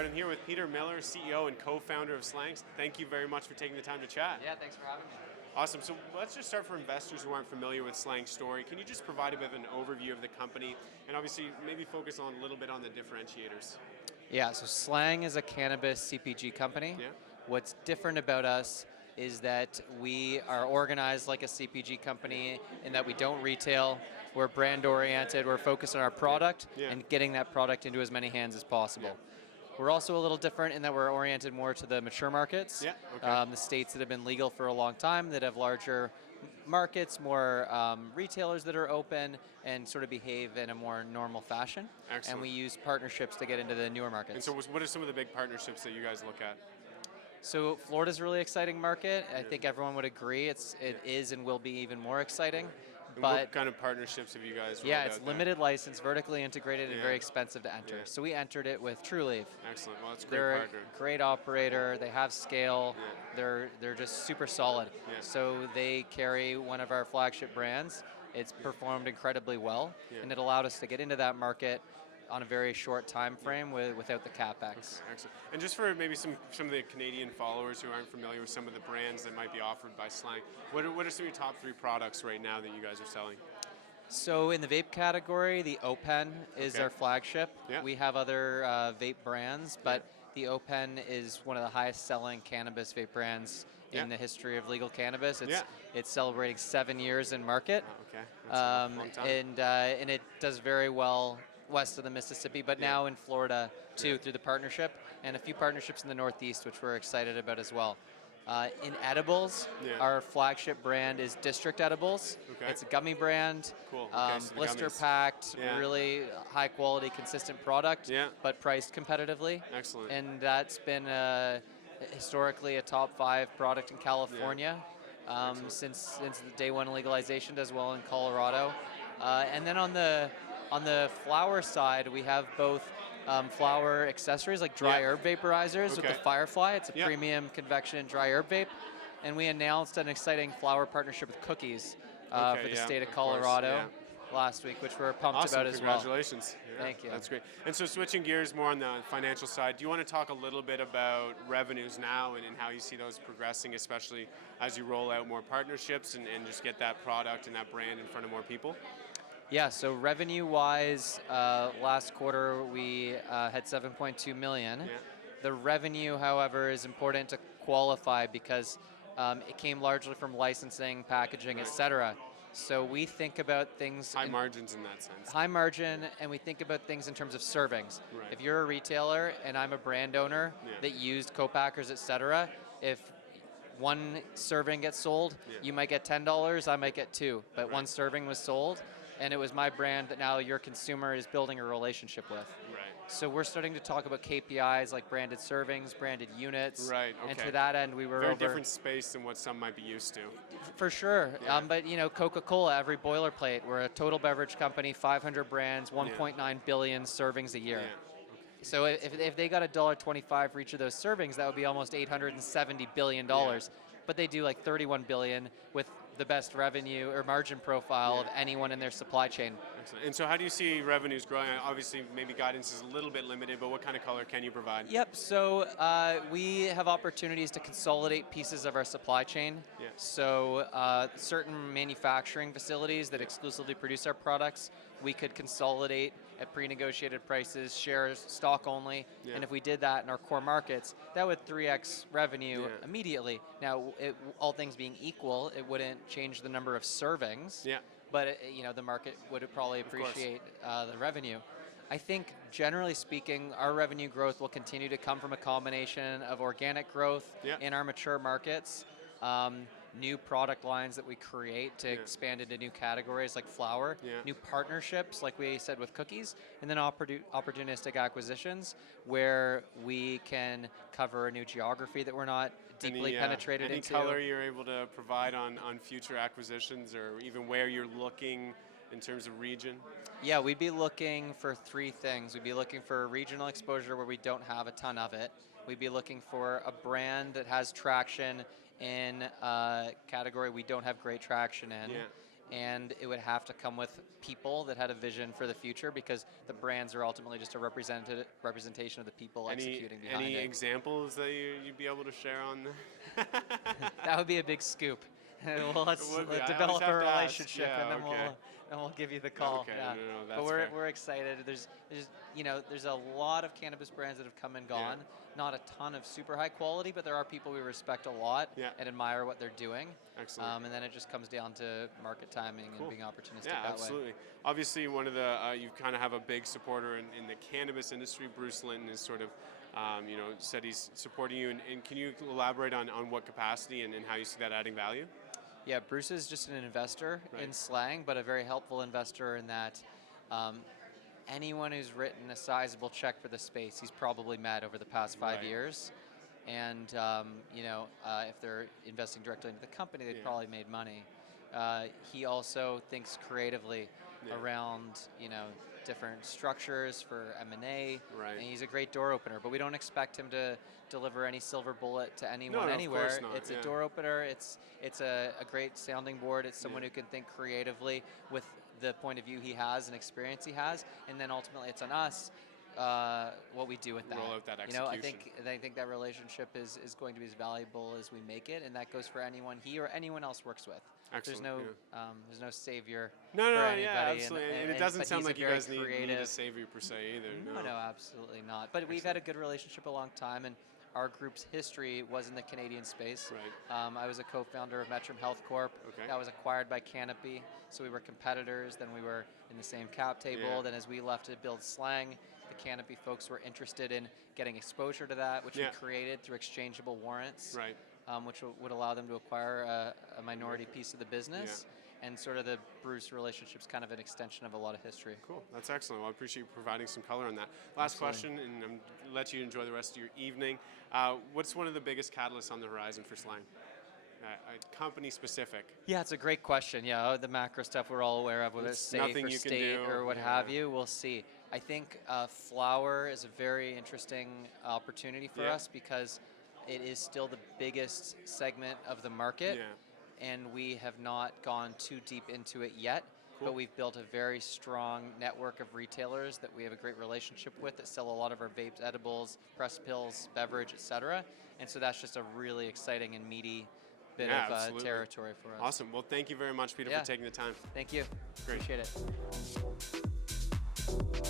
right, I'm here with Peter Miller, CEO and co-founder of SLANG. Thank you very much for taking the time to chat. Yeah, thanks for having me. Awesome. So let's just start for investors who aren't familiar with SLANG's story. Can you just provide a bit of an overview of the company and obviously maybe focus on a little bit on the differentiators? Yeah, so SLANG is a cannabis CPG company. Yeah. What's different about us is that we are organized like a CPG company in that we don't retail, we're brand oriented, we're focused on our product and getting that product into as many hands as possible. We're also a little different in that we're oriented more to the mature markets, the states that have been legal for a long time, that have larger markets, more retailers that are open and sort of behave in a more normal fashion. Excellent. And we use partnerships to get into the newer markets. And so what are some of the big partnerships that you guys look at? So Florida's a really exciting market. I think everyone would agree it is and will be even more exciting. And But what kind of partnerships have you guys rolled yeah, out it's there? limited license, vertically integrated, and very expensive to enter. So we entered it with TrueLeaf. Excellent. Well, that's a great They're partner. a great operator. They have scale. They're just super solid. So they carry one of our flagship brands. It's performed incredibly well, and it allowed us to get into that market on a very short time frame without the capex. Okay, excellent. And just for maybe some of the Canadian followers who aren't familiar with some of the brands that might be offered by SLANG, what are some of your top 3 products right now that you guys are selling? So in the vape category, the O-Pen is our flagship. We have other vape brands, but the O-Pen is one of the highest selling cannabis vape brands in the history of legal cannabis. It's celebrating 7 years in market. Oh, okay. That's a long time. And it does very well west of the Mississippi, but now in Florida too, through the partnership, and a few partnerships in the Northeast, which we're excited about as well. In edibles, our flagship brand is District Edibles. It's a gummy brand, Cool. Okay, so blister packed, really high quality, consistent product, but priced competitively. Excellent. And that's been historically a top 5 product in California since the day 1 legalization, as well in Colorado. And then on the flower side, we have both flower accessories like dry herb vaporizers with the Firefly. It's a premium convection and dry herb vape. And we announced an exciting flower partnership with Cookies for the state of Colorado last week, which we're pumped about as well. Congratulations. Thank you. That's great. And so switching gears more on the financial side, do you want to talk a little bit about revenues now and how you see those progressing, especially as you roll out more partnerships and just get that product and that brand in front of more people? Yeah, so revenue-wise, last quarter we had 7.2 million. The revenue, however, is important to qualify because it came largely from licensing, packaging, etc. So we think about things... High margins in that sense. High margin, and we think about things in terms of servings. If you're a retailer and I'm a brand owner that used co-packers, etc., if one serving gets sold, you might get $10, I might get 2, but one serving was sold, and it was my brand that now your consumer is building a relationship with. So we're starting to talk about KPIs like branded servings, branded units. And to that end, we were very different space than what some might be used to. For sure. But you know, Coca-Cola, every boilerplate. We're a total beverage company, 500 brands, 1.9 billion servings a year. So if they got $1.25 for each of those servings, that would be almost $870 billion. But they do like 31 billion with the best revenue or margin profile of anyone in their supply chain. Excellent. And so how do you see revenues growing? Obviously, maybe guidance is a little bit limited, but what kind of color can you provide? Yep, so we have opportunities to consolidate pieces of our supply chain. So certain manufacturing facilities that exclusively produce our products, we could consolidate at pre-negotiated prices, share stock only, and if we did that in our core markets, that would 3x revenue immediately. Now, all things being equal, it wouldn't change the number of servings, but you know, the market would probably appreciate the revenue. I think, generally speaking, our revenue growth will continue to come from a combination of organic growth in our mature markets, new product lines that we create to expand into new categories like flower, new partnerships like we said with Cookies, and then opportunistic acquisitions where we can cover a new geography that we're not deeply penetrated into. Any color you're able to provide on future acquisitions or even where you're looking in terms of region? Yeah, we'd be looking for 3 things. We'd be looking for regional exposure where we don't have a ton of it. We'd be looking for a brand that has traction in a category we don't have great traction in. and it would have to come with people that had a vision for the future, because the brands are ultimately just a representation of the people executing behind any it. examples that you'd be able to share on? That would be a big scoop. Let's would be. I always develop a have to ask. relationship, Yeah, and then okay. we'll give you the call. Okay, Yeah. no, But that's fair. we're excited. There's there's a lot of cannabis brands that have come and gone. Not a ton of super high quality, but there are people we respect a lot and admire what they're doing. Excellent. And then it just comes down to market timing and being opportunistic Yeah, that absolutely. way. Obviously, one of the you kind of have a big supporter in the cannabis industry. Bruce Linton is sort of, said he's supporting you. And can you elaborate on what capacity and how you see that adding value? Yeah, Bruce is just an investor in SLANG, but a very helpful investor in that anyone who's written a sizable check for the space, he's probably met over the past 5 years. And if they're investing directly into the company, they've probably made money. He also thinks creatively around different structures for M&A, and he's a great door opener. But we don't expect him to deliver any silver bullet to anyone anywhere. Of course not, It's a door opener. It's a great sounding board. It's someone who can think creatively with the point of view he has and experience he has, and then ultimately it's on us what we do with that. Roll out that execution. I think that relationship is going to be as valuable as we make it, and that goes for anyone he or anyone else works with. Excellent. There's no savior No, for no, anybody. yeah, absolutely. And it doesn't but sound he's like a you very guys need a creative- savior per se either. No, absolutely not. But we've had a good relationship a long time, and our group's history was in the Canadian space. Right. I was a co-founder of Metrum Health Corp. Okay. That was acquired by Canopy, so we were competitors. Then we were in the same cap table. Yeah. Then as we left to build SLANG, the Canopy folks were interested in getting exposure to that, which we created through exchangeable warrants, Right. which would allow them to acquire a minority piece of the business. And sort of the Bruce relationship's kind of an extension of a lot of history. Cool. That's excellent. Well, I appreciate you providing some color on that. Last question, and I'm going to let you enjoy the rest of your evening. What's one of the biggest catalysts on the horizon for SLANG? Company specific. Yeah, it's a great question. Yeah, the macro stuff we're all aware of, whether it's safe nothing or you can state do. or what have you, we'll see. I think flower is a very interesting opportunity for us, because it is still the biggest segment of the market. And we have not gone too deep into it yet, but we've built a very strong network of retailers that we have a great relationship with that sell a lot of our vapes, edibles, pressed pills, beverage, etc. And so that's just a really exciting and meaty bit of territory for us. Awesome. Well, thank you very much, Peter, for taking the time. Thank you. Great. Appreciate it.